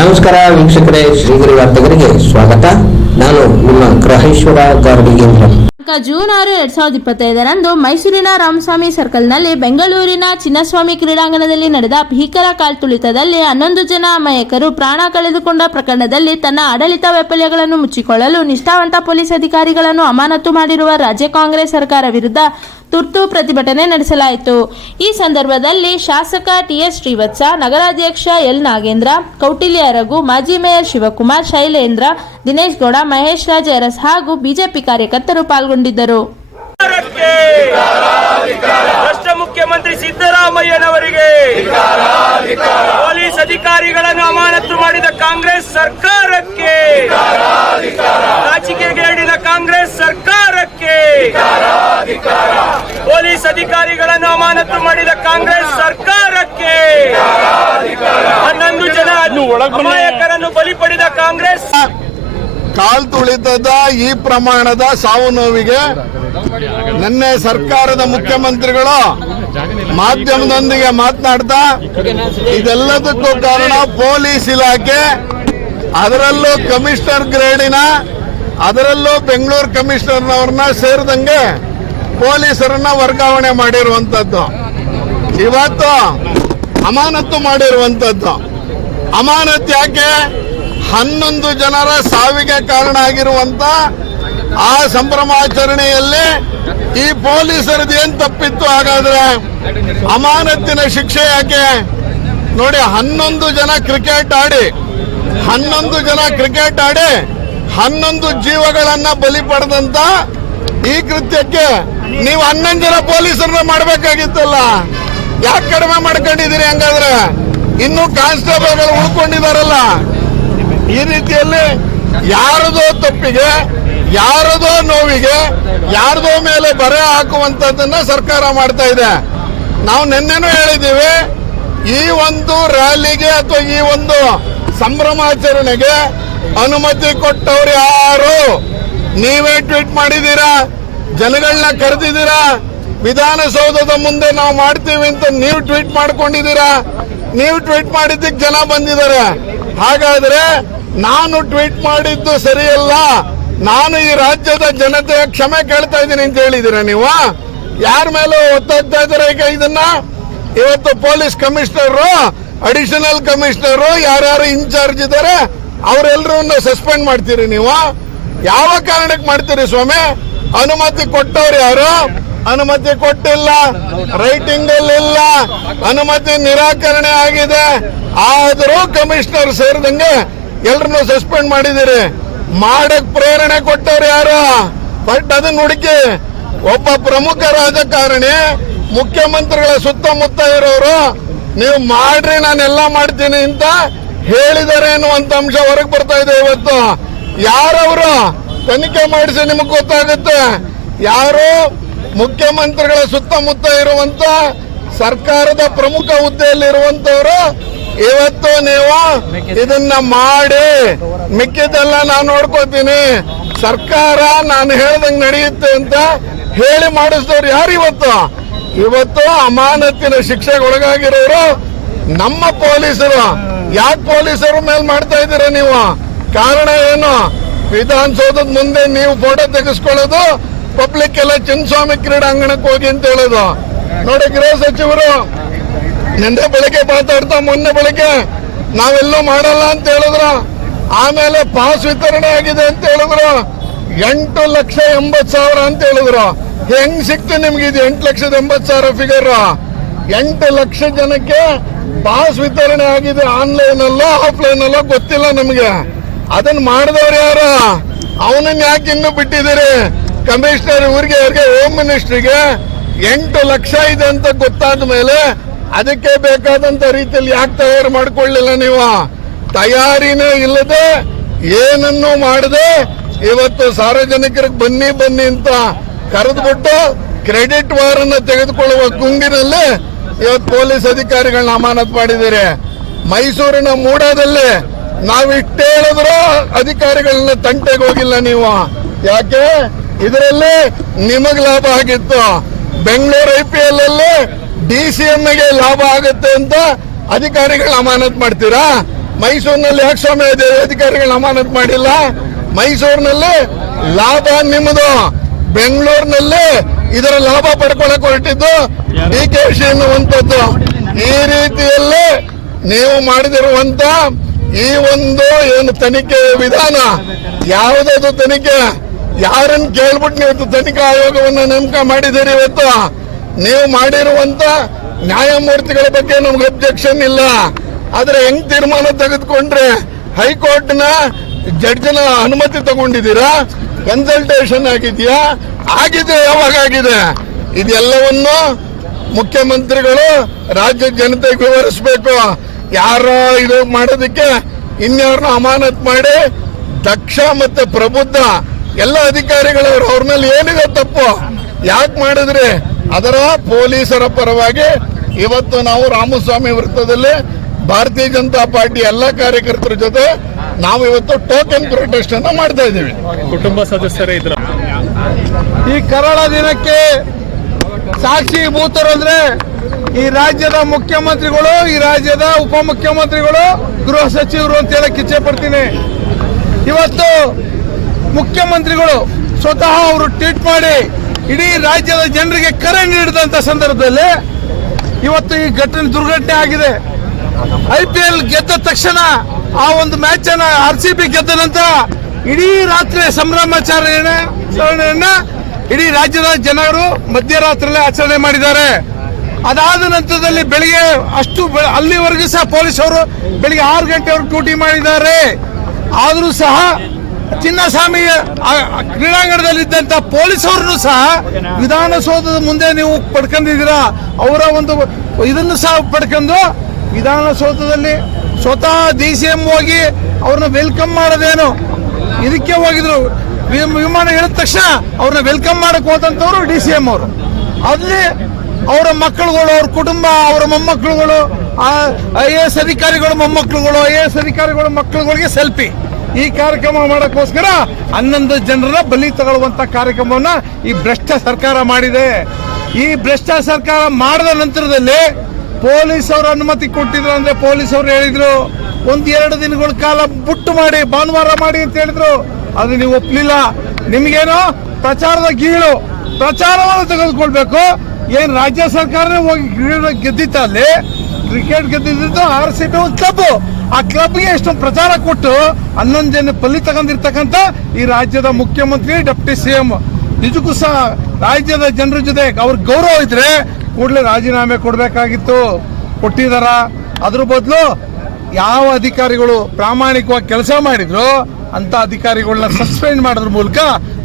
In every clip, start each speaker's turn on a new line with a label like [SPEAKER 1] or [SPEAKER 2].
[SPEAKER 1] ನಮಸ್ಕಾರ ವೀಕ್ಷಕರೇ, ಶ್ರೀಗಿರಿ ವಾರ್ತೆಗರಿಗೆ ಸ್ವಾಗತ. ನಾನು ನಿಮ್ಮ ಗ್ರಹೇಶ್ವರ ಗಾರ್ಡಿಗೇಂದ್ರ.
[SPEAKER 2] ಜೂನ್ ಆರು ಎರಡ್ ಸಾವಿರದ ಇಪ್ಪತ್ತೈದರಂದು ಮೈಸೂರಿನ ರಾಮಸ್ವಾಮಿ ಸರ್ಕಲ್ನಲ್ಲಿ ಬೆಂಗಳೂರಿನ ಚಿನ್ನಸ್ವಾಮಿ ಕ್ರೀಡಾಂಗಣದಲ್ಲಿ ನಡೆದ ಭೀಕರ ಕಾಲ್ತುಳಿತದಲ್ಲಿ ಹನ್ನೊಂದು ಜನ ಅಮಾಯಕರು ಪ್ರಾಣ ಕಳೆದುಕೊಂಡ ಪ್ರಕರಣದಲ್ಲಿ ತನ್ನ ಆಡಳಿತ ವೈಫಲ್ಯಗಳನ್ನು ಮುಚ್ಚಿಕೊಳ್ಳಲು ನಿಷ್ಠಾವಂತ ಪೊಲೀಸ್ ಅಧಿಕಾರಿಗಳನ್ನು ಅಮಾನತು ಮಾಡಿರುವ ರಾಜ್ಯ ಕಾಂಗ್ರೆಸ್ ಸರ್ಕಾರ ವಿರುದ್ಧ ತುರ್ತು ಪ್ರತಿಭಟನೆ ನಡೆಸಲಾಯಿತು. ಈ ಸಂದರ್ಭದಲ್ಲಿ ಶಾಸಕ ಟಿಎಸ್ ಶ್ರೀವತ್ಸ, ನಗರಾಧ್ಯಕ್ಷ ಎಲ್ ನಾಗೇಂದ್ರ, ಕೌಟಿಲ್ಯ ರಘು, ಮಾಜಿ ಮೇಯರ್ ಶಿವಕುಮಾರ್, ಶೈಲೇಂದ್ರ, ದಿನೇಶ್ ಗೌಡ, ಮಹೇಶ್ ರಾಜ್, ಅರಸ್ ಹಾಗೂ ಬಿಜೆಪಿ ಕಾರ್ಯಕರ್ತರು ಪಾಲ್ಗೊಂಡಿದ್ದರು
[SPEAKER 3] ಸರ್ಕಾರಕ್ಕೆ ಭ್ರಷ್ಟ ಮುಖ್ಯಮಂತ್ರಿ ಸಿದ್ದರಾಮಯ್ಯನವರಿಗೆ ಪೊಲೀಸ್ ಅಧಿಕಾರಿಗಳನ್ನು ಅಮಾನತು ಮಾಡಿದ ಕಾಂಗ್ರೆಸ್ ಸರ್ಕಾರಕ್ಕೆ. ನಾಚಿಕೆಗೇಡಿದ ಕಾಂಗ್ರೆಸ್ ಸರ್ಕಾರಕ್ಕೆ. ಪೊಲೀಸ್ ಅಧಿಕಾರಿಗಳನ್ನು ಅಮಾನತು ಮಾಡಿದ ಕಾಂಗ್ರೆಸ್ ಸರ್ಕಾರಕ್ಕೆ. ಹನ್ನೊಂದು ಜನ ನಾಯಕರನ್ನು ಬಲಿ ಪಡೆದ ಕಾಂಗ್ರೆಸ್.
[SPEAKER 4] ಕಾಲ್ ತುಳಿತದ ಈ ಪ್ರಮಾಣದ ಸಾವು ನೋವಿಗೆ ನಿನ್ನೆ ಸರ್ಕಾರದ ಮುಖ್ಯಮಂತ್ರಿಗಳು ಮಾಧ್ಯಮದೊಂದಿಗೆ ಮಾತನಾಡ್ತಾ ಇದೆಲ್ಲದಕ್ಕೂ ಕಾರಣ ಪೊಲೀಸ್ ಇಲಾಖೆ. ಅದರಲ್ಲೂ ಕಮಿಷನರ್ ಗ್ರೇಡಿನ, ಅದರಲ್ಲೂ ಬೆಂಗಳೂರು ಕಮಿಷನರ್ನವ್ರನ್ನ ಸೇರಿದಂಗೆ ಪೊಲೀಸರನ್ನ ವರ್ಗಾವಣೆ ಮಾಡಿರುವಂತದ್ದು. ಇವತ್ತು ಅಮಾನತ್ತು ಮಾಡಿರುವಂತದ್ದು. ಅಮಾನತ್ ಯಾಕೆ? ಹನ್ನೊಂದು ಜನರ ಸಾವಿಗೆ ಕಾರಣ ಆಗಿರುವಂತ ಆ ಸಂಭ್ರಮಾಚರಣೆಯಲ್ಲಿ ಈ ಪೊಲೀಸರದ್ದು ಏನ್ ತಪ್ಪಿತ್ತು ಹಾಗಾದ್ರೆ ಅಮಾನತ್ತಿನ ಶಿಕ್ಷೆ ಯಾಕೆ? ನೋಡಿ, ಹನ್ನೊಂದು ಜನ ಕ್ರಿಕೆಟ್ ಆಡಿ, ಹನ್ನೊಂದು ಜನ ಕ್ರಿಕೆಟ್ ಆಡಿ, ಹನ್ನೊಂದು ಜೀವಗಳನ್ನ ಬಲಿ ಪಡೆದಂತ ಈ ಕೃತ್ಯಕ್ಕೆ ನೀವು ಹನ್ನೊಂದು ಜನ ಪೊಲೀಸರನ್ನ ಮಾಡಬೇಕಾಗಿತ್ತಲ್ಲ? ಯಾಕೆ ಕಡಿಮೆ ಮಾಡ್ಕೊಂಡಿದ್ದೀರಿ ಹಂಗಾದ್ರೆ? ಇನ್ನು ಕಾನ್ಸ್ಟೇಬಲ್ಗಳು ಉಳ್ಕೊಂಡಿದಾರಲ್ಲ? ಈ ರೀತಿಯಲ್ಲಿ ಯಾರದೋ ತಪ್ಪಿಗೆ ಯಾರದೋ ನೋವಿಗೆ, ಯಾರದೋ ಮೇಲೆ ಬರೆ ಹಾಕುವಂತದ್ದನ್ನ ಸರ್ಕಾರ ಮಾಡ್ತಾ ಇದೆ. ನಾವು ನಿನ್ನೆನೂ ಹೇಳಿದ್ದೀವಿ, ಈ ಒಂದು ರ್ಯಾಲಿಗೆ ಅಥವಾ ಈ ಒಂದು ಸಂಭ್ರಮಾಚರಣೆಗೆ ಅನುಮತಿ ಕೊಟ್ಟವ್ರು ಯಾರು? ನೀವೇ ಟ್ವೀಟ್ ಮಾಡಿದ್ದೀರಾ? ಜನಗಳನ್ನ ಕರೆದಿದ್ದೀರಾ? ವಿಧಾನಸೌಧದ ಮುಂದೆ ನಾವು ಮಾಡ್ತೀವಿ ಅಂತ ನೀವು ಟ್ವೀಟ್ ಮಾಡ್ಕೊಂಡಿದ್ದೀರಾ? ನೀವು ಟ್ವೀಟ್ ಮಾಡಿದ್ದಕ್ಕೆ ಜನ ಬಂದಿದ್ದಾರೆ. ಹಾಗಾದ್ರೆ ನಾನು ಟ್ವೀಟ್ ಮಾಡಿದ್ದು ಸರಿಯಲ್ಲ. ನಾನು ಈ ರಾಜ್ಯದ ಜನತೆಯ ಕ್ಷಮೆ ಕೇಳ್ತಾ ಇದ್ದೀನಿ ಅಂತ ಹೇಳಿದ್ದೀರಾ ನೀವು? ಯಾರ ಮೇಲೆ ಒತ್ತಾಗ್ತಾ ಇದ್ದಾರೆ ಈಗ ಇದನ್ನ? ಇವತ್ತು ಪೊಲೀಸ್ ಕಮಿಷನರ್, ಅಡಿಷನಲ್ ಕಮಿಷನರ್ ಯಾರ್ಯಾರು ಇನ್ಚಾರ್ಜ್ ಇದ್ದಾರೆ ಅವರೆಲ್ಲರನ್ನ ಸಸ್ಪೆಂಡ್ ಮಾಡ್ತೀರಿ ನೀವು? ಯಾವ ಕಾರಣಕ್ಕೆ ಮಾಡ್ತೀರಿ ಸ್ವಾಮಿ? ಅನುಮತಿ ಕೊಟ್ಟವ್ರು ಯಾರು? ಅನುಮತಿ ಕೊಟ್ಟಿಲ್ಲ ರೈಟಿಂಗ್ ಅಲ್ಲಿ ಇಲ್ಲ, ಅನುಮತಿ ನಿರಾಕರಣೆ ಆಗಿದೆ. ಆದರೂ ಕಮಿಷನರ್ ಸೇರಿದಂಗೆ ಎಲ್ರನ್ನೂ ಸಸ್ಪೆಂಡ್ ಮಾಡಿದಿರಿ ಮಾಡಕ್ ಪ್ರೇರಣೆ ಕೊಟ್ಟವ್ರು ಯಾರು? ಬಟ್ ಅದನ್ನ ಹುಡುಕಿ ಒಬ್ಬ ಪ್ರಮುಖ ರಾಜಕಾರಣಿ, ಮುಖ್ಯಮಂತ್ರಿಗಳ ಸುತ್ತಮುತ್ತ ಇರೋರು, ನೀವು ಮಾಡ್ರಿ, ನಾನೆಲ್ಲ ಮಾಡ್ತೀನಿ ಅಂತ ಹೇಳಿದ್ದಾರೆ ಅನ್ನುವಂತ ಅಂಶ ಹೊರಗೆ ಬರ್ತಾ ಇದೆ ಇವತ್ತು. ಯಾರವರು? ತನಿಖೆ ಮಾಡಿಸಿ ನಿಮಗೆ ಗೊತ್ತಾಗುತ್ತೆ. ಯಾರು? ಮುಖ್ಯಮಂತ್ರಿಗಳ ಸುತ್ತಮುತ್ತ ಇರುವಂತ ಸರ್ಕಾರದ ಪ್ರಮುಖ ಹುದ್ದೆಯಲ್ಲಿ ಇರುವಂತವರು ಇವತ್ತು ನೀವು ಇದನ್ನ ಮಾಡಿ ಮಿಕ್ಕಿದ್ದೆಲ್ಲ ನಾನು ನೋಡ್ಕೋತೀನಿ. ಸರ್ಕಾರ ನಾನು ಹೇಳ್ದಂಗೆ ನಡೆಯುತ್ತೆ ಅಂತ ಹೇಳಿ ಮಾಡಿಸಿದವ್ರು ಯಾರು ಇವತ್ತು? ಇವತ್ತು ಅಮಾನತಿನ ಶಿಕ್ಷೆಗೆ ಒಳಗಾಗಿರೋರು ನಮ್ಮ ಪೊಲೀಸರು. ಯಾಕೆ ಪೊಲೀಸರ ಮೇಲೆ ಮಾಡ್ತಾ ಇದ್ದೀರಾ ನೀವು? ಕಾರಣ ಏನು? ವಿಧಾನಸೌಧದ ಮುಂದೆ ನೀವು ಫೋಟೋ ತೆಗೆಸ್ಕೊಳ್ಳೋದು ಪಬ್ಲಿಕ್ ಎಲ್ಲ ಚಿನ್ನಸ್ವಾಮಿ ಕ್ರೀಡಾಂಗಣಕ್ಕೆ ಹೋಗಿ ಅಂತ ಹೇಳೋದು. ನೋಡಿ ಗೃಹ ಸಚಿವರು ನಿನ್ನೆ ಬೆಳಗ್ಗೆ ಮಾತಾಡ್ತಾ ಮೊನ್ನೆ ಬೆಳಗ್ಗೆ, ನಾವೆಲ್ಲೂ ಮಾಡಲ್ಲ ಅಂತ ಹೇಳಿದ್ರು. ಆಮೇಲೆ ಪಾಸ್ ವಿತರಣೆ ಆಗಿದೆ ಅಂತ ಹೇಳಿದ್ರು. ಎಂಟು ಲಕ್ಷ ಎಂಬತ್ ಸಾವಿರ ಅಂತ ಹೇಳಿದ್ರು. ಹೆಂಗ್ ಸಿಕ್ತು ನಿಮ್ಗೆ ಇದು ಎಂಟು ಲಕ್ಷದ ಎಂಬತ್ ಸಾವಿರ ಫಿಗರ್ ಎಂಟು ಲಕ್ಷ ಜನಕ್ಕೆ ಪಾಸ್ ವಿತರಣೆ ಆಗಿದೆ ಆನ್ಲೈನ್ ಅಲ್ಲೋ ಆಫ್ಲೈನ್ ಅಲ್ಲೋ ಗೊತ್ತಿಲ್ಲ ನಮಗೆ. ಅದನ್ನ ಮಾಡಿದವ್ರು ಯಾರು? ಅವನನ್ನ ಯಾಕೆ ಇನ್ನೂ ಬಿಟ್ಟಿದ್ದೀರಿ? ಕಮಿಷನರ್ ಊರಿಗೆ, ಅವ್ರಿಗೆ ಹೋಮ್ ಮಿನಿಸ್ಟ್ರಿಗೆ ಎಂಟು ಲಕ್ಷ ಇದೆ ಅಂತ ಗೊತ್ತಾದ ಮೇಲೆ ಅದಕ್ಕೆ ಬೇಕಾದಂತ ರೀತಿಯಲ್ಲಿ ಯಾಕೆ ತಯಾರು ಮಾಡ್ಕೊಳ್ಳಿಲ್ಲ ನೀವು? ತಯಾರಿನೇ ಇಲ್ಲದೆ ಏನನ್ನು ಮಾಡದೆ ಇವತ್ತು ಸಾರ್ವಜನಿಕರಿಗೆ ಬನ್ನಿ ಬನ್ನಿ ಅಂತ ಕರೆದುಬಿಟ್ಟು ಕ್ರೆಡಿಟ್ ವಾರ್ ಅನ್ನು ತೆಗೆದುಕೊಳ್ಳುವ ಗುಂಗಿನಲ್ಲಿ ಇವತ್ತು ಪೊಲೀಸ್ ಅಧಿಕಾರಿಗಳನ್ನ ಅಮಾನತ್ ಮಾಡಿದ್ದೀರಿ. ಮೈಸೂರಿನ ಮೂಡಾದಲ್ಲಿ ನಾವಿಷ್ಟೇ ಹೇಳಿದ್ರು ಅಧಿಕಾರಿಗಳನ್ನ ತಂಟೆಗೆ ಹೋಗಿಲ್ಲ ನೀವು. ಯಾಕೆ? ಇದರಲ್ಲಿ ನಿಮಗ್ ಲಾಭ ಆಗಿತ್ತು. ಬೆಂಗಳೂರು ಐ ಪಿ ಎಲ್ ಅಲ್ಲಿ ಡಿ ಸಿ ಲಾಭ ಆಗುತ್ತೆ ಅಂತ ಅಧಿಕಾರಿಗಳ ಅಮಾನತ್ ಮಾಡ್ತೀರಾ? ಮೈಸೂರಿನಲ್ಲಿ ಯಾಕೆ ಸ್ವಾಮಿ ಇದೆ? ಅಧಿಕಾರಿಗಳ ಅಮಾನತ್ ಮಾಡಿಲ್ಲ? ಮೈಸೂರಿನಲ್ಲಿ ಲಾಭ ನಿಮ್ಮದು. ಬೆಂಗಳೂರಿನಲ್ಲಿ ಇದರ ಲಾಭ ಪಡ್ಕೊಳಕ್ ಹೊರಟಿದ್ದು ಡಿ ಕೆ ಶಿ ಎನ್ನುವಂಥದ್ದು. ಈ ರೀತಿಯಲ್ಲಿ ನೀವು ಮಾಡಿದಿರುವಂತ ಈ ಒಂದು ಏನು ತನಿಖೆ ವಿಧಾನ, ಯಾವುದದು ತನಿಖೆ? ಯಾರನ್ನು ಕೇಳ್ಬಿಟ್ಟು ನೀವು ತನಿಖಾ ಆಯೋಗವನ್ನು ನೇಮಕ ಮಾಡಿದ್ದೀರಿ ಇವತ್ತು? ನೀವು ಮಾಡಿರುವಂತ ನ್ಯಾಯಮೂರ್ತಿಗಳ ಬಗ್ಗೆ ನಮ್ಗೆ ಅಬ್ಜೆಕ್ಷನ್ ಇಲ್ಲ. ಆದ್ರೆ ಹೆಂಗ್ ತೀರ್ಮಾನ ತೆಗೆದುಕೊಂಡ್ರೆ ಹೈಕೋರ್ಟ್ನ ಜಡ್ಜ್ನ ಅನುಮತಿ ತಗೊಂಡಿದ್ದೀರಾ? ಕನ್ಸಲ್ಟೇಷನ್ ಆಗಿದೆಯಾ? ಆಗಿದೆ, ಯಾವಾಗ ಆಗಿದೆ? ಇದೆಲ್ಲವನ್ನು ಮುಖ್ಯಮಂತ್ರಿಗಳು ರಾಜ್ಯ ಜನತೆಗೆ ವಿವರಿಸಬೇಕು. ಯಾರೋ ಇದು ಮಾಡೋದಕ್ಕೆ ಇನ್ಯಾರನ್ನ ಅಮಾನತ್ ಮಾಡಿ ದಕ್ಷ ಮತ್ತೆ ಪ್ರಬುದ್ಧ ಎಲ್ಲ ಅಧಿಕಾರಿಗಳವರು ಅವ್ರ ಮೇಲೆ ಏನಿದೆ ತಪ್ಪು? ಯಾಕೆ ಮಾಡಿದ್ರಿ? ಅದರ ಪೊಲೀಸರ ಪರವಾಗಿ ಇವತ್ತು ನಾವು ರಾಮಸ್ವಾಮಿ ವೃತ್ತದಲ್ಲಿ ಭಾರತೀಯ ಜನತಾ ಪಾರ್ಟಿ ಎಲ್ಲ ಕಾರ್ಯಕರ್ತರ ಜೊತೆ ನಾವು ಇವತ್ತು ಟೋಕನ್ ಪ್ರೊಟೆಸ್ಟ್ ಅನ್ನು ಮಾಡ್ತಾ ಇದ್ದೀವಿ.
[SPEAKER 5] ಕುಟುಂಬ ಸದಸ್ಯರೇ ಇದ್ರ
[SPEAKER 6] ಈ ಕರಾಳ ದಿನಕ್ಕೆ ಸಾಕ್ಷಿ ಭೂತರು ಅಂದ್ರೆ ಈ ರಾಜ್ಯದ ಮುಖ್ಯಮಂತ್ರಿಗಳು ಈ ರಾಜ್ಯದ ಉಪಮುಖ್ಯಮಂತ್ರಿಗಳು ಗೃಹ ಸಚಿವರು ಅಂತ ಹೇಳಕ್ ಇಚ್ಛೆ ಪಡ್ತೀನಿ. ಇವತ್ತು ಮುಖ್ಯಮಂತ್ರಿಗಳು ಸ್ವತಃ ಅವರು ಟ್ವೀಟ್ ಮಾಡಿ ಇಡೀ ರಾಜ್ಯದ ಜನರಿಗೆ ಕರೆ ನೀಡಿದಂತ ಸಂದರ್ಭದಲ್ಲಿ ಇವತ್ತು ಈ ಘಟನೆ ದುರ್ಘಟನೆ ಆಗಿದೆ. ಐ ಪಿ ಎಲ್ ಗೆದ್ದ ತಕ್ಷಣ ಆ ಒಂದು ಮ್ಯಾಚ್ ಅನ್ನ ಆರ್ ಸಿ ಬಿ ಗೆದ್ದ ನಂತರ ಇಡೀ ರಾತ್ರಿ ಸಂಭ್ರಮಾಚರಣೆಯನ್ನ ಇಡೀ ರಾಜ್ಯದ ಜನರು ಮಧ್ಯರಾತ್ರಿಯಲ್ಲೇ ಆಚರಣೆ ಮಾಡಿದ್ದಾರೆ. ಅದಾದ ನಂತರದಲ್ಲಿ ಬೆಳಿಗ್ಗೆ ಅಷ್ಟು ಅಲ್ಲಿವರೆಗೂ ಸಹ ಪೊಲೀಸ್ ಅವರು ಬೆಳಿಗ್ಗೆ ಆರು ಗಂಟೆವರೆಗೂ ಡ್ಯೂಟಿ ಮಾಡಿದ್ದಾರೆ. ಆದರೂ ಸಹ ಚಿನ್ನಸ್ವಾಮಿ ಇದ್ದಂತ ಪೊಲೀಸರನ್ನು ಸಹ ವಿಧಾನಸೌಧದ ಮುಂದೆ ನೀವು ಪಡ್ಕೊಂಡಿದ್ದೀರಾ? ಅವರ ಒಂದು ಇದನ್ನು ಸಹ ಪಡ್ಕೊಂಡು ವಿಧಾನಸೌಧದಲ್ಲಿ ಸ್ವತಃ ಡಿ ಸಿ ಎಂ ಹೋಗಿ ಅವ್ರನ್ನ ವೆಲ್ಕಮ್ ಮಾಡೋದೇನು? ಇದಕ್ಕೆ ಹೋಗಿದ್ರು. ವಿಮಾನ ಹೇಳಿದ ತಕ್ಷಣ ಅವ್ರನ್ನ ವೆಲ್ಕಮ್ ಮಾಡಕ್ ಹೋದಂತವ್ರು ಡಿ ಸಿ ಎಂ ಅವರು. ಅಲ್ಲಿ ಅವರ ಮಕ್ಕಳುಗಳು, ಅವ್ರ ಕುಟುಂಬ, ಅವರ ಮೊಮ್ಮಕ್ಕಳುಗಳು ಐ ಎ ಎಸ್ ಅಧಿಕಾರಿಗಳು ಮೊಮ್ಮಕ್ಕಳುಗಳು, ಐ ಎ ಎಸ್ ಅಧಿಕಾರಿಗಳು ಮಕ್ಕಳುಗಳಿಗೆ ಸೆಲ್ಫಿ. ಈ ಕಾರ್ಯಕ್ರಮ ಮಾಡೋಕ್ಕೋಸ್ಕರ ಹನ್ನೊಂದು ಜನರ ಬಲಿ ತಗೊಳ್ಳುವಂತ ಕಾರ್ಯಕ್ರಮವನ್ನ ಈ ಭ್ರಷ್ಟ ಸರ್ಕಾರ ಮಾಡಿದೆ. ಈ ಭ್ರಷ್ಟ ಸರ್ಕಾರ ಮಾಡಿದ ನಂತರದಲ್ಲಿ ಪೊಲೀಸ್ ಅವರು ಅನುಮತಿ ಕೊಟ್ಟಿದ್ರು ಅಂದ್ರೆ ಪೊಲೀಸ್ ಅವರು ಹೇಳಿದ್ರು, ಒಂದ್ ಎರಡು ದಿನಗಳ ಕಾಲ ಬುಟ್ಟು ಮಾಡಿ, ಭಾನುವಾರ ಮಾಡಿ ಅಂತ ಹೇಳಿದ್ರು. ಅದು ನೀವು ಒಪ್ಪಲಿಲ್ಲ ನಿಮ್ಗೇನೋ? ಪ್ರಚಾರದ ಗೀಳು. ಪ್ರಚಾರವನ್ನು ತೆಗೆದುಕೊಳ್ಬೇಕು. ಏನ್ ರಾಜ್ಯ ಸರ್ಕಾರನೇ ಹೋಗಿ ಗೆದ್ದಿತ್ತ ಅಲ್ಲಿ ಕ್ರಿಕೆಟ್ ಗೆದ್ದಿದ್ದು ಆರ್ ಸಿ ಒಂದು ಕ್ಲಬ್ ಆ ಕ್ಲಬ್ಗೆ ಎಷ್ಟೊಂದು ಪ್ರಚಾರ ಕೊಟ್ಟು ಹನ್ನೊಂದು ಜನ ಪಲ್ಲಿ ತಗೊಂಡಿರ್ತಕ್ಕಂಥ ಈ ರಾಜ್ಯದ ಮುಖ್ಯಮಂತ್ರಿ, ಡೆಪ್ಟಿ ಸಿಎಂ. ನಿಜಕ್ಕೂ ಸಹ ರಾಜ್ಯದ ಜನರ ಜೊತೆ ಅವ್ರ ಗೌರವ ಇದ್ರೆ ಕೂಡಲೇ ರಾಜೀನಾಮೆ ಕೊಡಬೇಕಾಗಿತ್ತು. ಕೊಟ್ಟಿದಾರ. ಅದ್ರ ಬದಲು ಯಾವ ಅಧಿಕಾರಿಗಳು ಪ್ರಾಮಾಣಿಕವಾಗಿ ಕೆಲಸ ಮಾಡಿದ್ರು ಅಂತ ಅಧಿಕಾರಿಗಳನ್ನ ಸಸ್ಪೆಂಡ್ ಮಾಡೋದ್ರ ಮೂಲಕ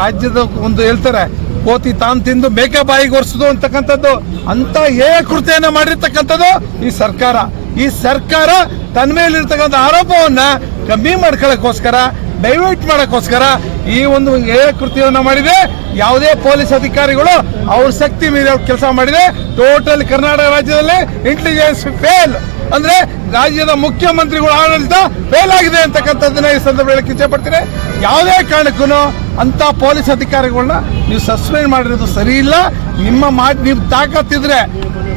[SPEAKER 6] ರಾಜ್ಯದ ಒಂದು ಹೇಳ್ತಾರೆ, ಕೋತಿ ತಾನು ತಿಂದು ಮೇಕೆ ಬಾಯಿಗೆ ಒರೆಸುದು ಅಂತಕ್ಕಂಥದ್ದು. ಅಂತ ಏ ಕೃತ್ಯನ ಮಾಡಿರ್ತಕ್ಕಂಥದ್ದು ಈ ಸರ್ಕಾರ. ಈ ಸರ್ಕಾರ ತನ್ನ ಮೇಲಿರ್ತಕ್ಕಂಥ ಆರೋಪವನ್ನ ಕಮ್ಮಿ ಮಾಡ್ಕೊಳ್ಳೋಕ್ಕೋಸ್ಕರ ಡೈವರ್ಟ್ ಮಾಡೋಕ್ಕೋಸ್ಕರ ಈ ಒಂದು ಏ ಕೃತ್ಯವನ್ನು ಮಾಡಿದೆ. ಯಾವುದೇ ಪೊಲೀಸ್ ಅಧಿಕಾರಿಗಳು ಅವ್ರ ಶಕ್ತಿ ಮೀರಿ ಕೆಲಸ ಮಾಡಿದೆ. ಟೋಟಲ್ ಕರ್ನಾಟಕ ರಾಜ್ಯದಲ್ಲಿ ಇಂಟೆಲಿಜೆನ್ಸ್ ಫೇಲ್ ಅಂದ್ರೆ ರಾಜ್ಯದ ಮುಖ್ಯಮಂತ್ರಿಗಳ ಆಡಳಿತ ಫೇಲ್ ಆಗಿದೆ ಅಂತಕ್ಕಂಥದ್ದನ್ನ ಈ ಸಂದರ್ಭ ಹೇಳಕ್ಕೆ ಇಚ್ಛೆ ಪಡ್ತೀನಿ ಯಾವುದೇ ಕಾರಣಕ್ಕೂ ಅಂತ ಪೊಲೀಸ್ ಅಧಿಕಾರಿಗಳನ್ನ ನೀವು ಸಸ್ಪೆಂಡ್ ಮಾಡಿರೋದು ಸರಿ ಇಲ್ಲ. ನಿಮ್ಮ ಮಾತು ನೀವು ತಾಕತ್ತಿದ್ರೆ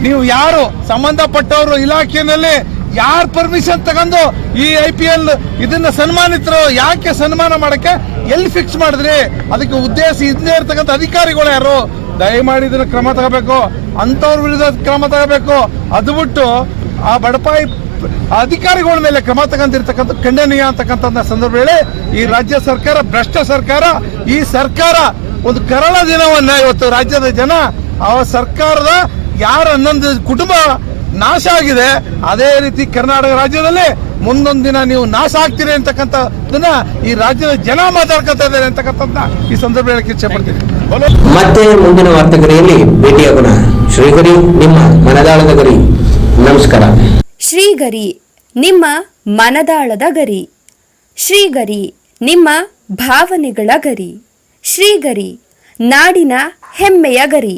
[SPEAKER 6] ನೀವು ಯಾರು? ಸಂಬಂಧಪಟ್ಟವರು, ಇಲಾಖೆಯಲ್ಲಿ ಯಾರ್ ಪರ್ಮಿಷನ್ ತಗೊಂಡು ಈ ಐ ಪಿ ಎಲ್ ಇದನ್ನ ಸನ್ಮಾನಿತರು ಯಾಕೆ ಸನ್ಮಾನ ಮಾಡಕ್ಕೆ ಎಲ್ಲಿ ಫಿಕ್ಸ್ ಮಾಡಿದ್ರಿ? ಅದಕ್ಕೆ ಉದ್ದೇಶ ಇದ್ದೇ ಇರ್ತಕ್ಕಂಥ ಅಧಿಕಾರಿಗಳು ಯಾರು? ದಯಮಾಡಿ ಇದನ್ನ ಕ್ರಮ ತಗೋಬೇಕು. ಅಂತವ್ರ ವಿರುದ್ಧ ಕ್ರಮ ತಗೋಬೇಕು. ಅದು ಬಿಟ್ಟು ಆ ಬಡಪಾಯಿ ಅಧಿಕಾರಿಗಳ ಮೇಲೆ ಕ್ರಮ ತಗೊಂಡಿರ್ತಕ್ಕಂಥ ಖಂಡನೀಯ ಅಂತಕ್ಕಂಥ ಸಂದರ್ಭ ಈ ರಾಜ್ಯ ಸರ್ಕಾರ, ಭ್ರಷ್ಟ ಸರ್ಕಾರ, ಈ ಸರ್ಕಾರ ಒಂದು ಕರಳ ದಿನವನ್ನ ಇವತ್ತು ರಾಜ್ಯದ ಜನ, ಆ ಸರ್ಕಾರದ ಯಾರ ಹನ್ನೊಂದು ಕುಟುಂಬ ನಾಶ ಆಗಿದೆ ಅದೇ ರೀತಿ ಕರ್ನಾಟಕ ರಾಜ್ಯದಲ್ಲಿ ಮುಂದೊಂದು ದಿನ ನೀವು ನಾಶ ಆಗ್ತೀರಿ ಅಂತಕ್ಕಂಥದ್ದನ್ನ ಈ ರಾಜ್ಯದ ಜನ ಮಾತಾಡ್ಕೊತಾ ಇದ್ದಾರೆ ಅಂತಕ್ಕಂಥದ್ದನ್ನ ಈ ಸಂದರ್ಭ ಹೇಳಕ್ಕೆ ಇಚ್ಛೆ ಪಡ್ತೀನಿ
[SPEAKER 1] ಮತ್ತೆ ಮುಂದಿನ ವಾರ್ತೆಗರಿಯಲ್ಲಿ ಭೇಟಿಯಾಗೋಣ ಶ್ರೀಗರಿ ನಿಮ್ಮ ಮನದಾಳದ ಗರಿ. ನಮಸ್ಕಾರ.
[SPEAKER 7] ಶ್ರೀಗರಿ ನಿಮ್ಮ ಮನದಾಳದ ಗರಿ. ಶ್ರೀಗರಿ ನಿಮ್ಮ ಭಾವನೆಗಳ ಗರಿ. ಶ್ರೀಗರಿ ನಾಡಿನ ಹೆಮ್ಮೆಯ ಗರಿ.